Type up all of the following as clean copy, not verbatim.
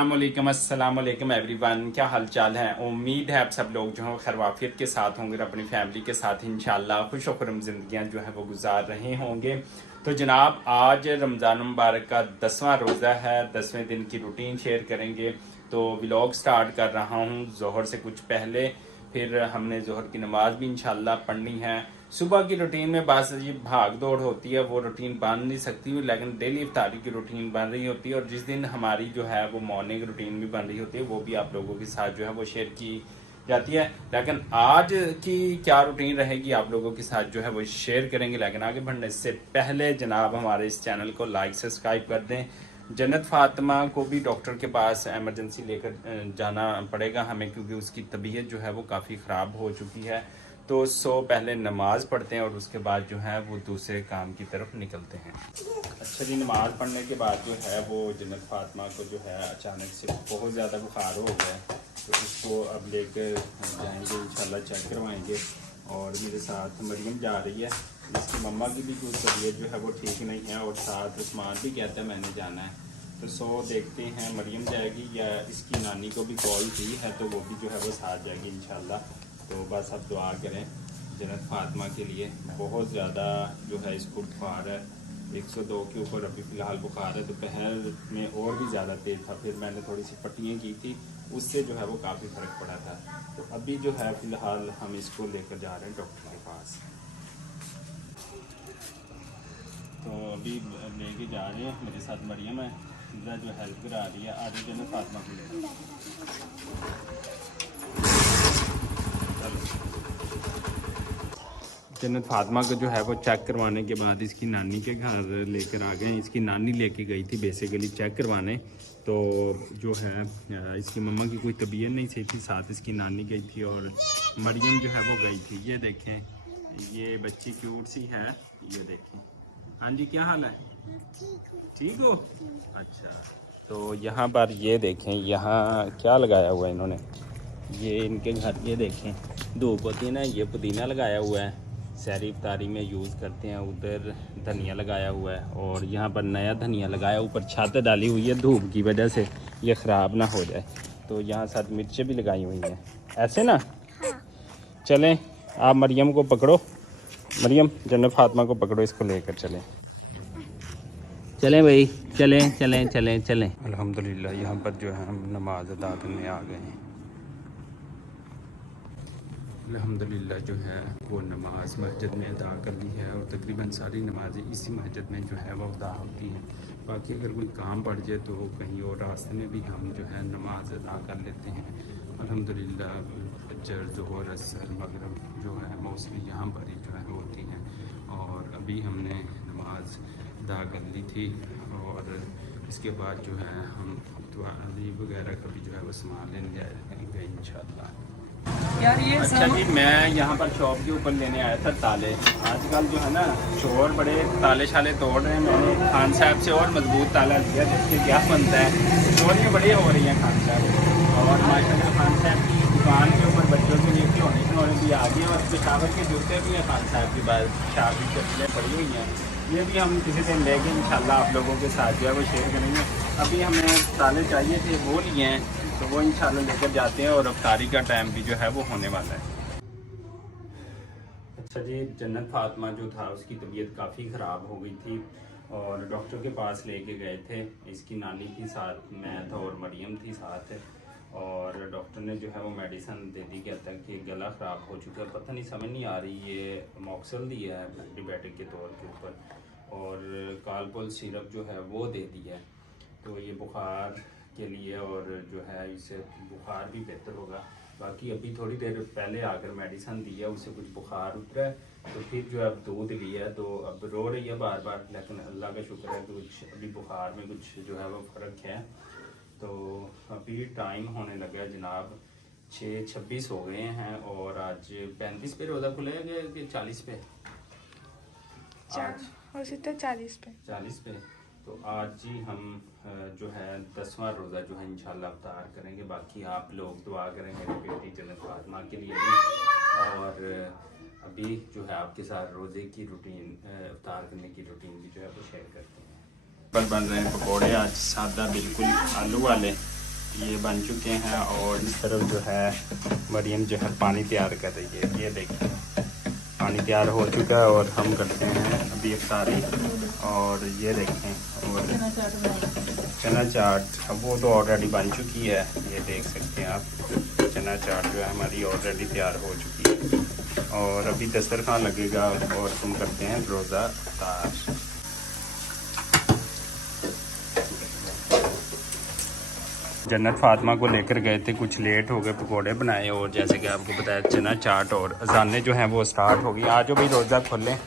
अस्सलाम वालेकुम एवरीवन, क्या हाल चाल है। उम्मीद है आप सब लोग जो है खैरवाफियत के साथ होंगे और अपनी फैमिली के साथ इंशाल्लाह खुश व खुर्रम ज़िंदगियाँ जो है वो गुजार रहे होंगे। तो जनाब आज रमज़ान मुबारक का 10वां रोज़ा है, 10वें दिन की रूटीन शेयर करेंगे। तो व्लॉग स्टार्ट कर रहा हूँ ज़ोहर से कुछ पहले, फिर हमने ज़ोहर की नमाज़ भी इंशाल्लाह पढ़नी है। सुबह की रूटीन में बस ये भाग दौड़ होती है, वो रूटीन बन नहीं सकती, लेकिन डेली इफ्तारी की रूटीन बन रही होती है। और जिस दिन हमारी जो है वो मॉर्निंग रूटीन भी बन रही होती है, वो भी आप लोगों के साथ जो है वो शेयर की जाती है। लेकिन आज की क्या रूटीन रहेगी आप लोगों के साथ जो है वो शेयर करेंगे। लेकिन आगे बढ़ने से पहले जनाब हमारे इस चैनल को लाइक सब्सक्राइब कर दें। जन्नत फातिमा को भी डॉक्टर के पास एमरजेंसी लेकर जाना पड़ेगा हमें, क्योंकि उसकी तबीयत जो है वो काफ़ी ख़राब हो चुकी है। तो पहले नमाज पढ़ते हैं और उसके बाद जो है वो दूसरे काम की तरफ निकलते हैं। अच्छा जी, नमाज पढ़ने के बाद जो है वो जन्नत फातिमा को जो है अचानक से बहुत ज़्यादा बुखार हो गया है, तो इसको अब लेकर जाएंगे इंशाल्लाह, चेक करवाएंगे। और मेरे साथ मरियम जा रही है, इसकी मम्मा की भी कुछ तबीयत जो है वो ठीक नहीं है, और साथ उस्मान भी कहता है मैंने जाना है। तो देखते हैं मरियम जाएगी या इसकी नानी को भी कॉल की है, तो वो भी जो है वो साथ जाएगी इंशाल्लाह। तो बस आप दुआ करें जन्नत फातिमा के लिए। बहुत ज़्यादा जो है इसको बुखार है, 102 के ऊपर अभी फ़िलहाल बुखार है। दोपहर में और भी ज़्यादा तेज़ था, फिर मैंने थोड़ी सी पट्टियाँ की थी, उससे जो है वो काफ़ी फ़र्क पड़ा था। तो अभी जो है फ़िलहाल हम इसको लेकर जा रहे हैं डॉक्टर के पास। तो अभी लेके जा रहे हैं, मेरे साथ मरियम है, सीधा जो हेल्प करा रही है। आधे जन्नत फातिमा को ले जन्नत फातिमा को जो है वो चेक करवाने के बाद इसकी नानी के घर लेकर आ गए। इसकी नानी लेके गई थी बेसिकली चेक करवाने। तो जो है इसकी मम्मा की कोई तबीयत नहीं सही थी, साथ इसकी नानी गई थी और मरियम जो है वो गई थी। ये देखें, ये बच्ची क्यूट सी है, ये देखें। हाँ जी, क्या हाल है? ठीक हो? अच्छा, तो यहाँ पर ये देखें, यहाँ क्या लगाया हुआ है इन्होंने, ये इनके घर, ये देखें धूप होती है ना, ये पुदीना लगाया हुआ है, सहरी इफ्तारी में यूज़ करते हैं। उधर धनिया लगाया हुआ है और यहाँ पर नया धनिया लगाया, ऊपर छत डाली हुई है धूप की वजह से ये ख़राब ना हो जाए। तो यहाँ साथ मिर्चें भी लगाई हुई हैं, ऐसे ना। चलें, आप मरियम को पकड़ो, मरियम जन्नत फातिमा को पकड़ो, इसको लेकर चलें। चलें भाई, चलें चलें चलें चलें। अल्हम्दुलिल्लाह यहाँ पर जो है हम नमाज अदा करने आ गए हैं। अल्हम्दुलिल्लाह जो है वो नमाज मस्जिद में अदा कर ली है, और तकरीबन सारी नमाज़ें इसी मस्जिद में जो है वो अदा होती हैं। बाकी अगर कोई काम पड़ जाए तो कहीं और रास्ते में भी हम जो है नमाज अदा कर लेते हैं। अल्हम्दुलिल्लाह फजर, ज़ोहर, असर, मगरिब जो है मोस्टली यहाँ पर ही जो है होती हैं। और अभी हमने नमाज अदा कर ली थी, और इसके बाद जो है हम दुआली वगैरह का भी जो है वो सामान लेने जाएंगे इंशाल्लाह। यार ये अच्छा जी, मैं यहाँ पर शॉप के ऊपर लेने आया था ताले। आजकल जो है ना चोर बड़े ताले शाले तोड़ रहे हैं। मैंने खान साहब से और मजबूत ताला लिया, देखिए क्या बनता है। चोरियाँ बड़ी हो रही हैं खान साहब, और माशाल्लाह खान साहब की दुकान के ऊपर बच्चों के लिए खिलौने भी आ गए, और पेशावर के जूते भी हैं खान साहब के पास, शादी चप्पलें पड़ी हुई हैं। ये भी हम किसी दिन लेके इंशाल्लाह आप लोगों के साथ जो है वो शेयर करेंगे। अभी हमें ताले चाहिए थे, वो लिए हैं, तो वो इंशाल्लाह लेकर जाते हैं, और अफ्तारी का टाइम भी जो है वो होने वाला है। अच्छा जी, जन्नत फातिमा जो था उसकी तबीयत काफ़ी ख़राब हो गई थी, और डॉक्टर के पास लेके गए थे। इसकी नानी थी साथ, मैं था और मरियम थी साथ। और डॉक्टर ने जो है वो मेडिसिन दे दी, कहता है कि गला ख़राब हो चुका है, पता नहीं समझ नहीं आ रही, ये मॉक्सल दिया है एंटीबायोटिक के तौर के ऊपर, और कालपोल सिरप जो है वो दे दिया है। तो ये बुखार के लिए, और जो है इससे बुखार भी बेहतर होगा। बाकी अभी थोड़ी देर पहले आकर मेडिसिन दी है, उससे कुछ बुखार उतरा है, तो फिर जो है अब दूध लिया है, तो अब रो रही है बार बार, लेकिन अल्लाह का शुक्र है कि कुछ अभी बुखार में कुछ जो है वो फ़र्क है। तो अभी टाइम होने लगा है जनाब 6:26 हो गए हैं, और आज 35 पे रोज़ा खुलेगा कि 40 पे? आज 40 पे। तो आज जी हम जो है 10वां रोज़ा जो है इंशाल्लाह अफ्तार करेंगे। बाकी आप लोग दुआ करें मेरी बेटी जन्नत फातिमा के लिए भी। और अभी जो है आपके साथ रोज़े की रूटीन, अफ्तार करने की रूटीन भी जो है वो शेयर करते हैं। पर बन रहे हैं पकौड़े आज, सादा बिल्कुल आलू वाले, ये बन चुके हैं और इस तरफ जो है मरियम जो है पानी तैयार कर रही है। ये देखिए पानी तैयार हो चुका है और हम करते हैं अभी इफ्तारी। और ये देखें और चना चाट, अब वो तो ऑलरेडी बन चुकी है, ये देख सकते हैं आप। चना चाट जो है हमारी ऑलरेडी तैयार हो चुकी है और अभी दस्तरखान लगेगा और हम करते हैं रोज़ा इफ्तार। जन्नत फातिमा को लेकर गए थे, कुछ लेट हो गए, पकोड़े बनाए और जैसे कि आपको बताया चना चाट और अजानें जो हैं वो स्टार्ट हो गई। आज भी रोज़ा खोलें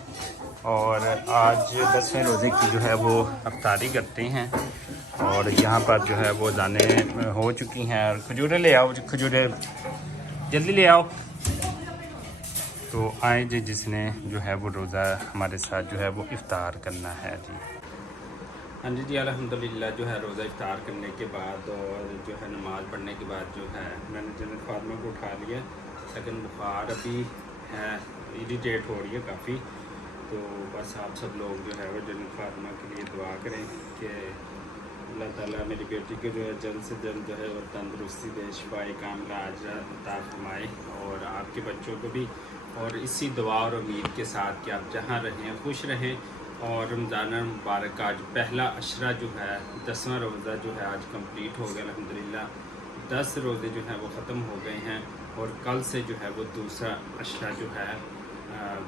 और आज 10वें रोज़े की जो है वो अफ्तारी करते हैं और यहाँ पर जो है वो अजानें हो चुकी हैं। और खजूरें ले आओ, खजूरें जल्दी ले आओ। तो आए जी जिसने जो है वो रोज़ा हमारे साथ जो है वो इफ्तार करना है जी। हाँ जी जी अल्हम्दुलिल्लाह जो है रोज़ा इफ्तार करने के बाद और जो है नमाज़ पढ़ने के बाद जो है मैंने जन्नत फातिमा को उठा लिया, लेकिन बुखार अभी है, इरिटेट हो रही है काफ़ी। तो बस आप सब लोग जो है वो जन्नत फातिमा के लिए दुआ करें कि अल्लाह ताला मेरी बेटी को जो है जल्द से जल्द जो है वो तंदरुस्ती दे, शिफाए कामिला अता फरमाए और आपके बच्चों को भी। और इसी दुआ और उम्मीद के साथ कि आप जहाँ रहें खुश रहें। और रमज़ान मुबारक का आज पहला अशरा जो है 10वां रोज़ा जो है आज कंप्लीट हो गया अल्हम्दुलिल्लाह। 10 रोज़े जो हैं वो ख़त्म हो गए हैं और कल से जो है वो दूसरा अशरा जो है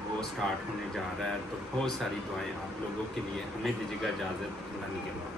वो स्टार्ट होने जा रहा है। तो बहुत सारी दुआएं आप लोगों के लिए, हमें दीजिएगा इजाज़त, अल्लाह के बाद।